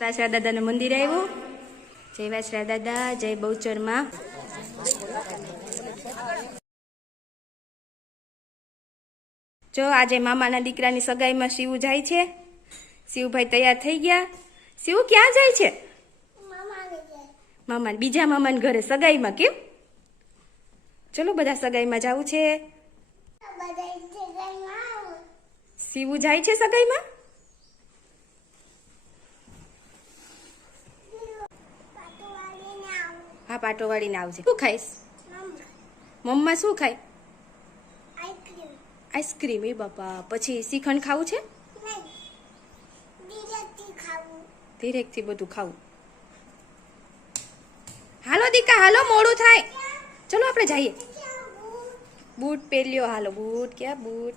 વાછરા દાદાનું મંદિર આવ્યું. જય વાછરા દાદા, જય બહુચર માં. જો આજે મામાના દીકરાની સગાઈમાં શિવ જાય છે. શિવભાઈ તૈયાર થઈ ગયા. શિવ ક્યાં જાય છે? મામા બીજા મામાના ઘરે સગાઈમાં. કેમ? ચલો બધા સગાઈમાં જવું છે. શિવ જાય છે સગાઈમાં. હા, પાટો વાળીને આવજે. શું ખાઈશ? મમ્મા શું ખાય? આઈસ્ક્રીમ. એ બાપા, પછી શ્રીખંડ ખાવું છે? ધીરેકથી બધું ખાવું. હાલો દીકા, હાલો, મોડું થાય. ચલો આપણે જઈએ. બૂટ પહેર્યો. હાલો, બૂટ. ક્યાં બૂટ?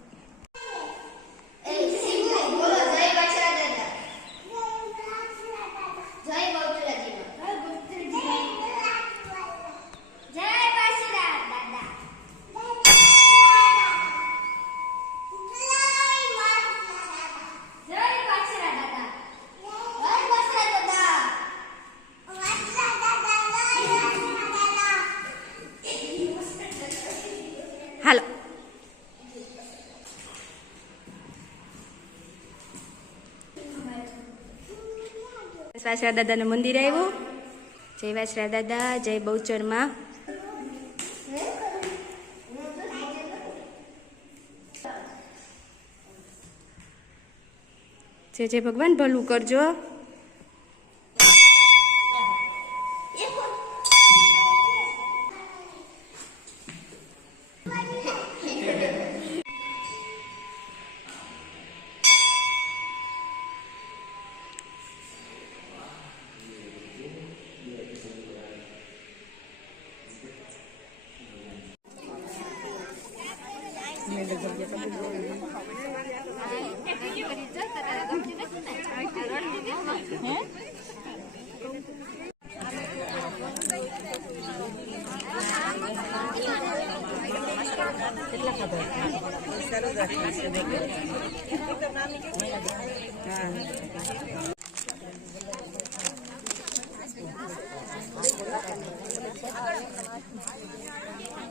હાલો. વાછરા દાદાનું મંદિર આવ્યું. જય વાછરા દાદા, જય બહુચર માં. જય ભગવાન ભલું કરજો. કેટલા